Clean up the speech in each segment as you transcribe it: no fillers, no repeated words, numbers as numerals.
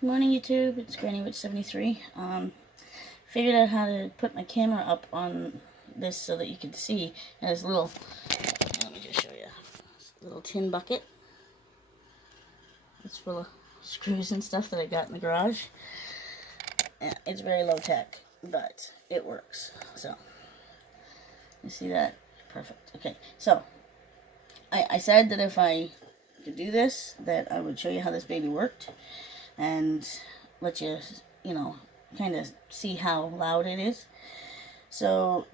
Good morning, YouTube. It's Grannywitch 73. Figured out how to put my camera up on this so that you can see. And this little, let me just show you, this little tin bucket. It's full of screws and stuff that I got in the garage. Yeah, it's very low tech, but it works. So, you see that? Perfect. Okay, so I said that if I could do this, that I would show you how this baby worked and let you, kind of see how loud it is. So,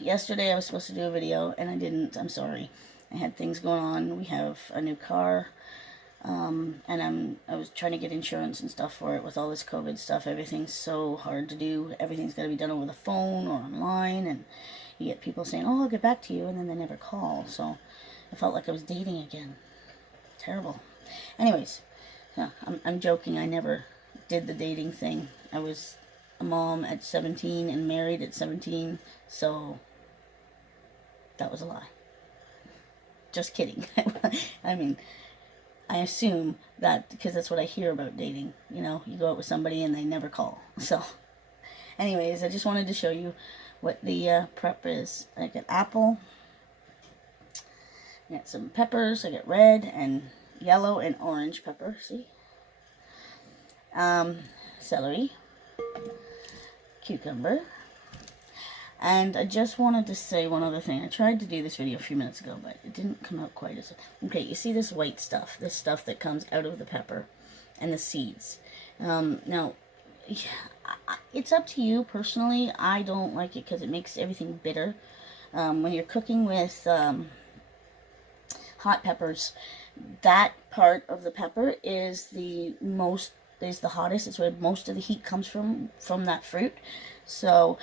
yesterday I was supposed to do a video, and I didn't. I'm sorry. I had things going on. We have a new car, and I was trying to get insurance and stuff for it with all this COVID stuff. Everything's so hard to do. Everything's got to be done over the phone or online, and you get people saying, "Oh, I'll get back to you," and then they never call. So, I felt like I was dating again. Terrible. Anyways, yeah, I'm joking. I never did the dating thing. I was a mom at 17 and married at 17, so that was a lie. Just kidding. I mean, I assume that because that's what I hear about dating. You go out with somebody and they never call. So, anyways, I just wanted to show you what the prep is. I got apple. I got some peppers. I got red and yellow and orange pepper. See? Celery, cucumber, and I just wanted to say one other thing. I tried to do this video a few minutes ago, but it didn't come out quite as... Okay, you see this white stuff, this stuff that comes out of the pepper, and the seeds. Now, it's up to you personally. I don't like it because it makes everything bitter. When you're cooking with hot peppers, that part of the pepper is the hottest. It's where most of the heat comes from that fruit. So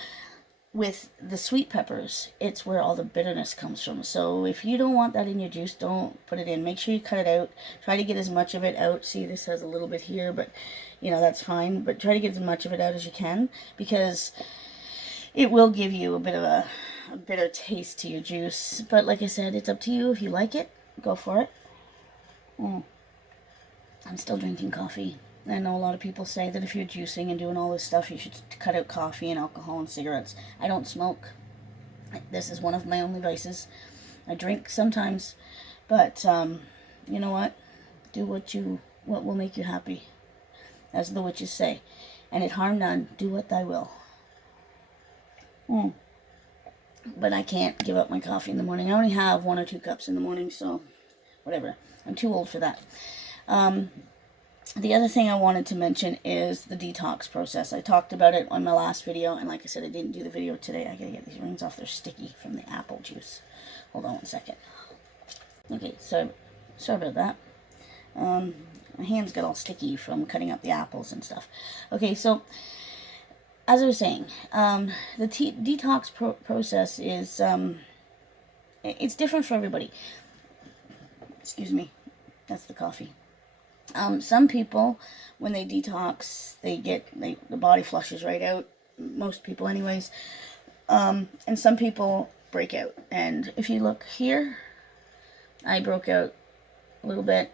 with the sweet peppers, it's where all the bitterness comes from. So if you don't want that in your juice, don't put it in. Make sure you cut it out. Try to get as much of it out. See, this has a little bit here, but that's fine. But try to get as much of it out as you can, because it will give you a bit of a bitter taste to your juice. But like I said, it's up to you. If you like it, go for it. I'm still drinking coffee. I know a lot of people say that if you're juicing and doing all this stuff, you should cut out coffee and alcohol and cigarettes. I don't smoke. This is one of my only vices. I drink sometimes, but you know what? Do what will make you happy, as the witches say. And it harm none. Do what thy will. But I can't give up my coffee in the morning. I only have 1 or 2 cups in the morning, so whatever. I'm too old for that. The other thing I wanted to mention is the detox process. I talked about it on my last video, and like I said, I didn't do the video today. I gotta get these rings off. They're sticky from the apple juice. Hold on one second. Okay, sorry about that. My hands got all sticky from cutting up the apples and stuff. Okay, so as I was saying, the detox process is it's different for everybody. Excuse me, that's the coffee. Some people, when they detox, the body flushes right out. Most people anyways. And some people break out. And if you look here, I broke out a little bit.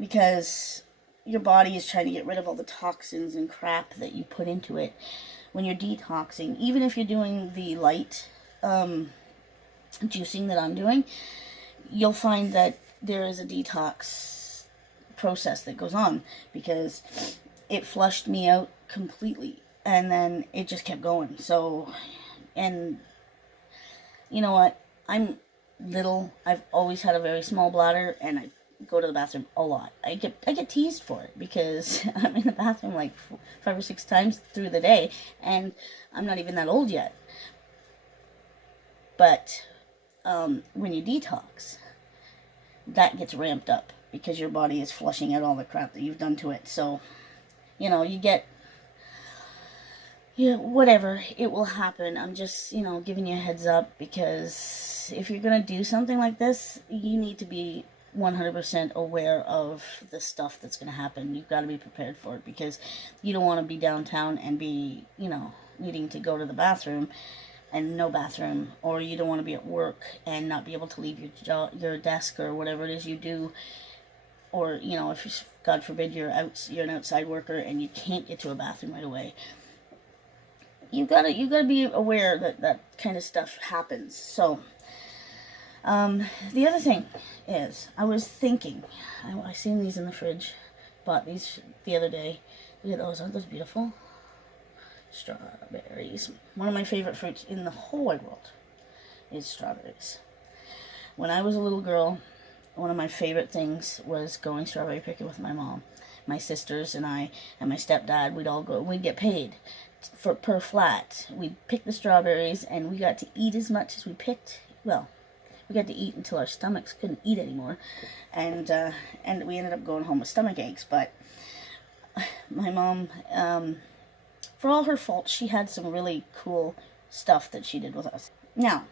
Because your body is trying to get rid of all the toxins and crap that you put into it when you're detoxing. Even if you're doing the light juicing that I'm doing, you'll find that there is a detox process that goes on, because it flushed me out completely, and then it just kept going. So, and you know what? I'm little. I've always had a very small bladder, and I go to the bathroom a lot. I get teased for it because I'm in the bathroom like 5 or 6 times through the day, and I'm not even that old yet. But when you detox, that gets ramped up because your body is flushing out all the crap that you've done to it. So, you get, whatever, it will happen. I'm just, giving you a heads up, because if you're going to do something like this, you need to be 100% aware of the stuff that's going to happen. You've got to be prepared for it, because you don't want to be downtown and be, needing to go to the bathroom and no bathroom, or you don't want to be at work and not be able to leave your desk or whatever it is you do or, you know, if you, God forbid, you're an outside worker and you can't get to a bathroom right away, you gotta be aware that that kind of stuff happens. So, the other thing is, I was thinking, I seen these in the fridge, bought these the other day. Look at those, aren't those beautiful? Strawberries. One of my favorite fruits in the whole wide world is strawberries. When I was a little girl, one of my favorite things was going strawberry picking with my mom. My sisters and I and my stepdad, we'd all go, we'd get paid per flat. We'd pick the strawberries and we got to eat as much as we picked. Well, we got to eat until our stomachs couldn't eat anymore. And we ended up going home with stomach aches. But my mom, for all her faults, she had some really cool stuff that she did with us. Now,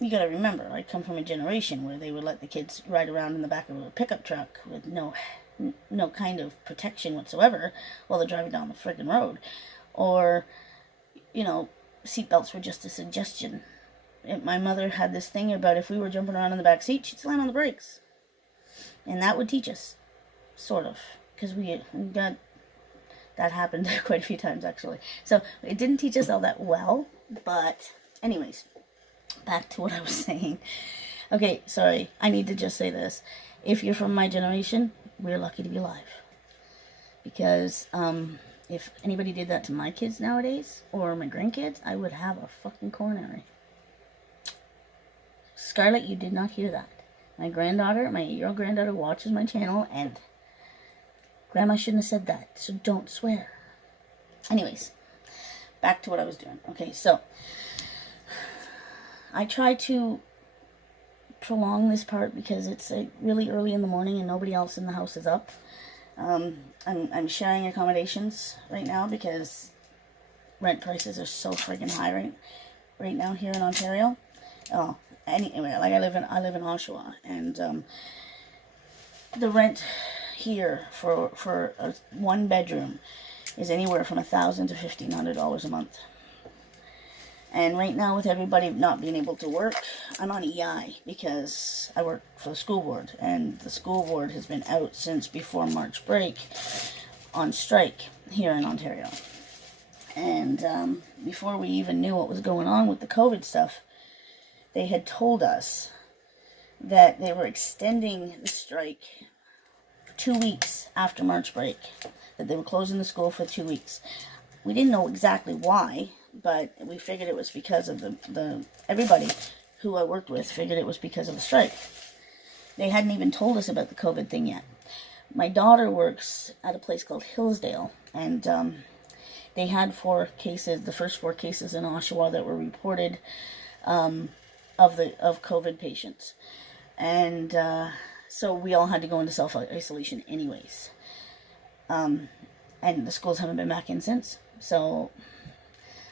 you gotta remember, I come from a generation where they would let the kids ride around in the back of a pickup truck with no kind of protection whatsoever while they're driving down the friggin' road. Or, you know, seatbelts were just a suggestion. My mother had this thing about if we were jumping around in the back seat, she'd slam on the brakes. And that would teach us, sort of, because we got, that happened quite a few times, actually. So, it didn't teach us all that well, but anyways, back to what I was saying. Okay, sorry, I need to just say this. If you're from my generation, we're lucky to be alive. Because, if anybody did that to my kids nowadays, or my grandkids, I would have a fucking coronary. Scarlett, you did not hear that. My granddaughter, my 8-year-old granddaughter, watches my channel, and Grandma shouldn't have said that, so don't swear. Anyways, back to what I was doing. Okay, so I try to prolong this part because it's really early in the morning and nobody else in the house is up. I'm sharing accommodations right now because rent prices are so friggin' high right now here in Ontario. Oh, anyway, like I live in Oshawa, and the rent here for a 1-bedroom is anywhere from $1,000 to $1,500 a month. And right now, with everybody not being able to work, I'm on EI because I work for the school board, and the school board has been out since before March break on strike here in Ontario. And before we even knew what was going on with the COVID stuff, they had told us that they were extending the strike 2 weeks after March break, that they were closing the school for 2 weeks. We didn't know exactly why, but we figured it was because of everybody who I worked with figured it was because of the strike. They hadn't even told us about the COVID thing yet. My daughter works at a place called Hillsdale, and they had 4 cases, the first 4 cases in Oshawa that were reported of COVID patients. And so we all had to go into self-isolation anyways. And the schools haven't been back in since. So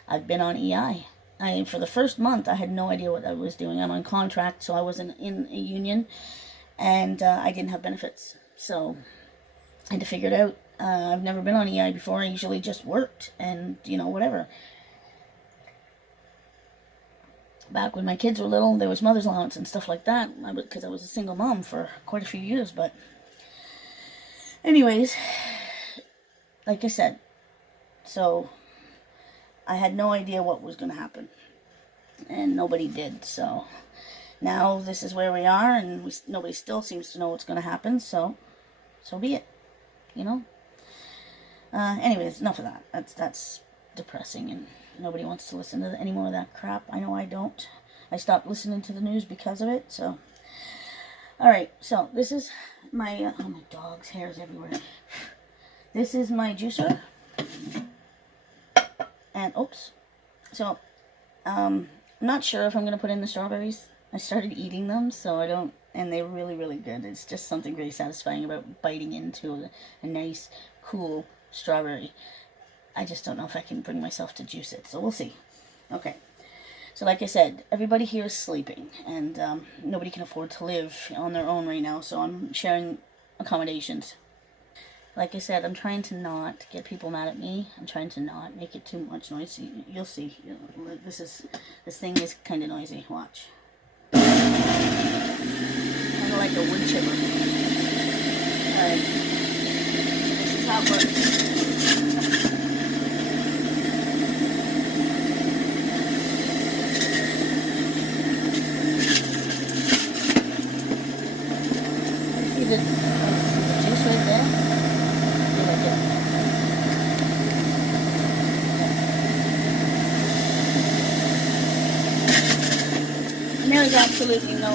I've been on EI. For the first month, I had no idea what I was doing. I'm on contract, so I wasn't in a union, and I didn't have benefits. So I had to figure it out. I've never been on EI before. I usually just worked and, you know, whatever. Back when my kids were little, there was mother's allowance and stuff like that, because I was a single mom for quite a few years. But anyways, like I said, so I had no idea what was going to happen, and nobody did. So now this is where we are, and nobody still seems to know what's going to happen. So be it, you know. Anyways, enough of that. That's depressing, and nobody wants to listen to any more of that crap. I know I don't. I stopped listening to the news because of it. So, all right. So this is my oh, my dog's hair's everywhere. This is my juicer. And, oops. So, I'm not sure if I'm going to put in the strawberries. I started eating them, so I don't, and they're really, really good. It's just something very satisfying about biting into a nice, cool strawberry. I just don't know if I can bring myself to juice it, so we'll see. Okay. So, like I said, everybody here is sleeping, and nobody can afford to live on their own right now, so I'm sharing accommodations. Like I said, I'm trying to not get people mad at me. I'm trying to not make it too much noise. You'll see. This thing is kind of noisy. Watch. Kind of like a wood chipper. Alright. This is how it works. See the juice right there? See like it. And there is absolutely no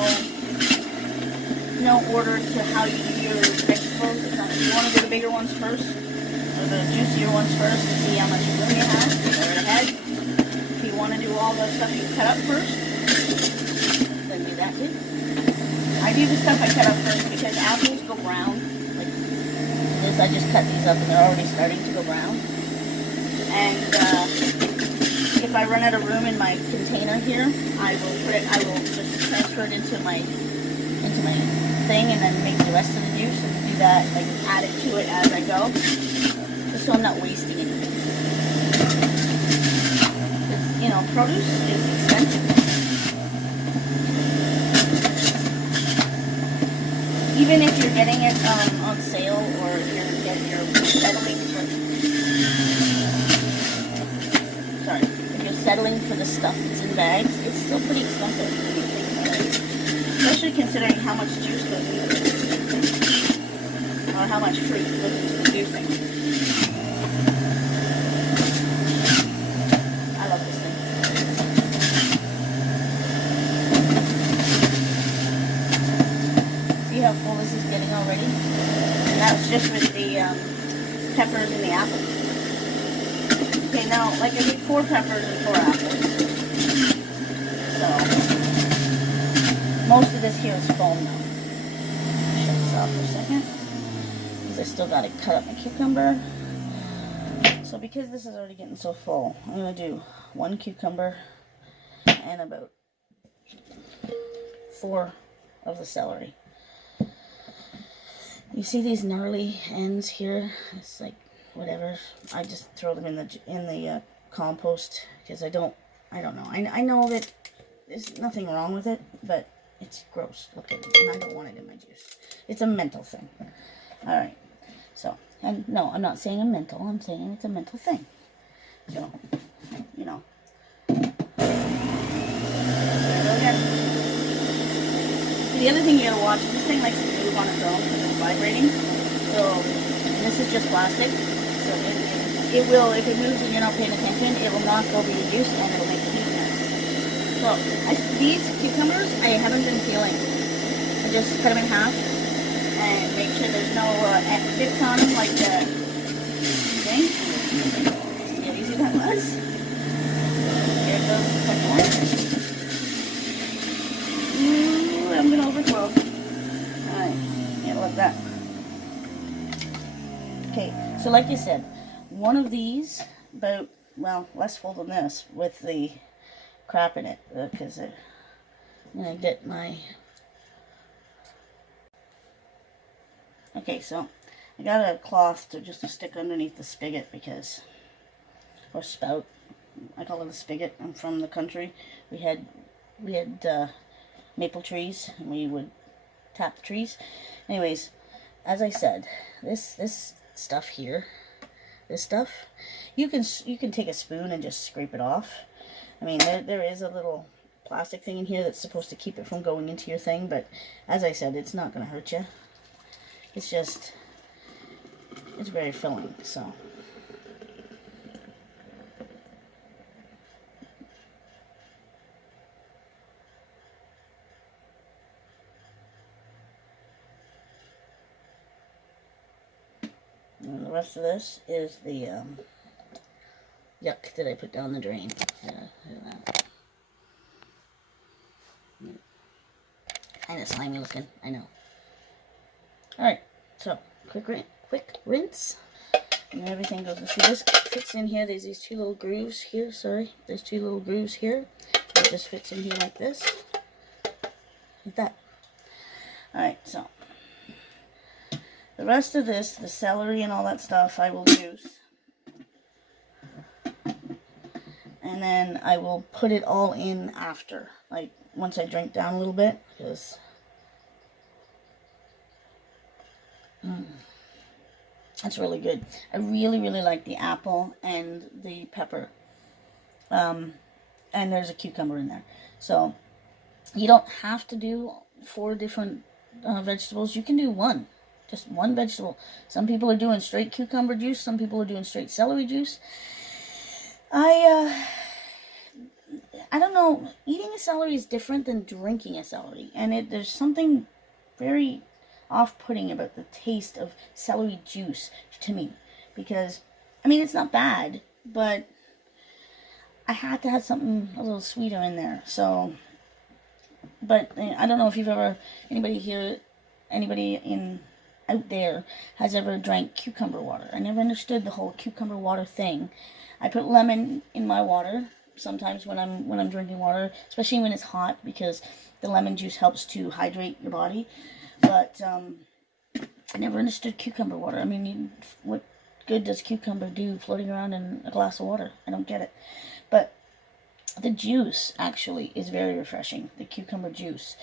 order to how you do your vegetables. It's not, you want to do the bigger ones first, or the juicier ones first, to see how much room you have. Go right ahead. If you want to do all the stuff you cut up first, then do that too. I do the stuff I cut up first because apples go brown. Like this, I just cut these up and they're already starting to go brown. And if I run out of room in my container here, I will just transfer it into my thing and then make the rest of the juice and do that, like add it to it as I go, just so I'm not wasting it. You know, produce is expensive. Even if you're getting it on sale, or if you're settling for the stuff that's in bags, it's still pretty expensive when you think about it. Especially considering how much juice goes into this, or how much fruit goes into the juicing. I love this thing. See how full this is getting already? And that's just with the peppers and the apples. Okay, now, like I did 4 peppers and 4 apples. So, most of this here is foam now. Shut this off for a second. Because I still got to cut up my cucumber. So, because this is already getting so full, I'm going to do 1 cucumber and about 4 of the celery. You see these gnarly ends here? It's like, whatever. I just throw them in the compost because I don't know. I know that there's nothing wrong with it, but it's gross. Look at it, and I don't want it in my juice. It's a mental thing. All right. So, and no, I'm not saying I'm mental. I'm saying it's a mental thing. So, you know. There we go again. The other thing you gotta watch is this thing likes to move on its own because it's vibrating. So, this is just plastic. So it will, if it moves and you're not paying attention, it will knock over your juice and it'll make a huge mess. So these cucumbers, I haven't been peeling. I just cut them in half and make sure there's no bits on them like the thing. See how easy that was? Here goes the second one. Ooh, I'm going to overflow. Alright, yeah, like that. Okay, so like you said, one of these, about, well, less full than this, with the crap in it, because I'm going to get my... Okay, so I got a cloth to just stick underneath the spigot because, or spout, I call it a spigot. I'm from the country. We had maple trees, and we would tap the trees. Anyways, as I said, this stuff here, this stuff, you can take a spoon and just scrape it off. I mean, there is a little plastic thing in here that's supposed to keep it from going into your thing, but as I said, it's not going to hurt you. It's just, it's very filling, so. And the rest of this is the yuck that I put down the drain. Kind of slimy looking, I know. Alright, so quick rinse. And everything goes. See, this fits in here. There's these 2 little grooves here. Sorry, there's 2 little grooves here. It just fits in here like this. Like that. Alright, so the rest of this, the celery and all that stuff, I will juice. And then I will put it all in after. Like, once I drink down a little bit. Because That's really good. I really, really like the apple and the pepper. And there's a cucumber in there. So you don't have to do 4 different vegetables. You can do one. Just one vegetable. Some people are doing straight cucumber juice. Some people are doing straight celery juice. I don't know. Eating a celery is different than drinking a celery. And there's something very off-putting about the taste of celery juice to me. Because, I mean, it's not bad. But I had to have something a little sweeter in there. So, but I don't know if you've ever, anybody out there has ever drank cucumber water. I never understood the whole cucumber water thing. I put lemon in my water sometimes when I'm drinking water, especially when it's hot, because the lemon juice helps to hydrate your body. But I never understood cucumber water. I mean, what good does cucumber do floating around in a glass of water? I don't get it. But the juice actually is very refreshing. The cucumber juice.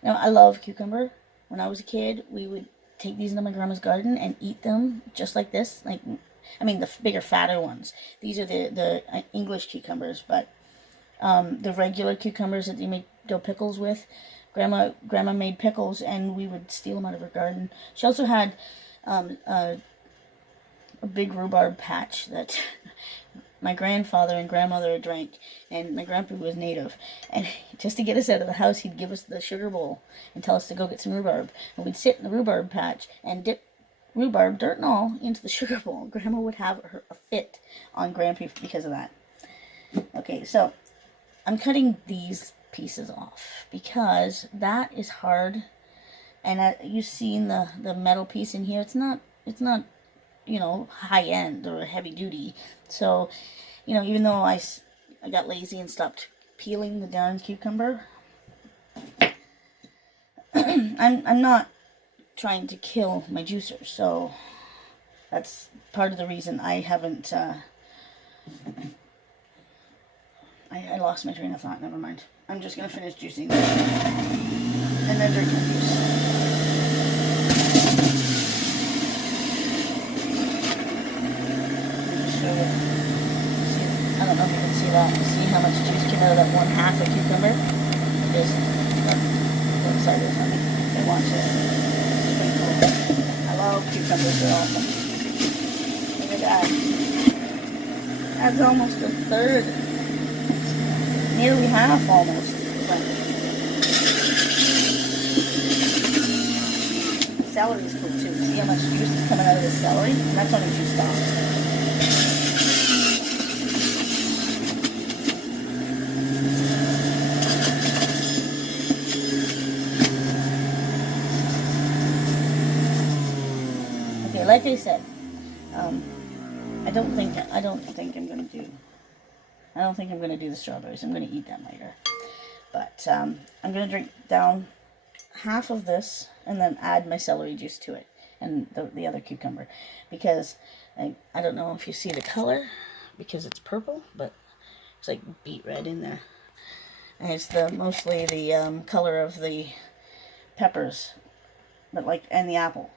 Now, I love cucumber. When I was a kid, we would take these into my grandma's garden and eat them just like this. Like, I mean, the bigger, fatter ones. These are the English cucumbers, but the regular cucumbers that you make dill pickles with, Grandma made pickles, and we would steal them out of her garden. She also had a big rhubarb patch that my grandfather and grandmother drank, and my grandpa was native. And just to get us out of the house, he'd give us the sugar bowl and tell us to go get some rhubarb. And we'd sit in the rhubarb patch and dip rhubarb, dirt and all, into the sugar bowl. Grandma would have a fit on Grandpa because of that. Okay, so I'm cutting these pieces off because that is hard. And you've seen the metal piece in here. It's not you know, high end or heavy duty. So, you know, even though I got lazy and stopped peeling the darn cucumber, I'm not trying to kill my juicer. So that's part of the reason I haven't. I lost my train of thought. Never mind. I'm just gonna finish juicing and then drink my juice. I don't know if you can see that. See how much juice came out of that 1/2 of cucumber? Just look excited for me. They watch it. It's pretty cool. I love cucumbers. They're awesome. Look at that. That's almost a third. Nearly half almost. Celery is cool too. See how much juice is coming out of the celery? And that's only 2 stalks. Like I said, I don't think I'm gonna do the strawberries. I'm gonna eat them later. But I'm gonna drink down half of this and then add my celery juice to it and the other cucumber, because I don't know if you see the color because it's purple, but it's like beet red in there, and it's mostly the color of the peppers, but and the apple.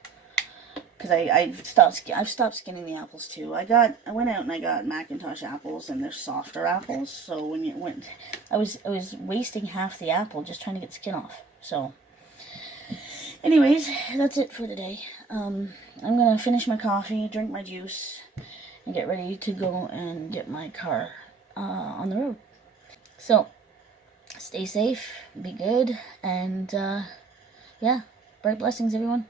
Because I've stopped skinning the apples too. I went out and I got Macintosh apples, and they're softer apples. So I was wasting half the apple just trying to get the skin off. So, anyways, that's it for today. I'm gonna finish my coffee, drink my juice, and get ready to go and get my car on the road. So, stay safe, be good, and yeah, bright blessings, everyone.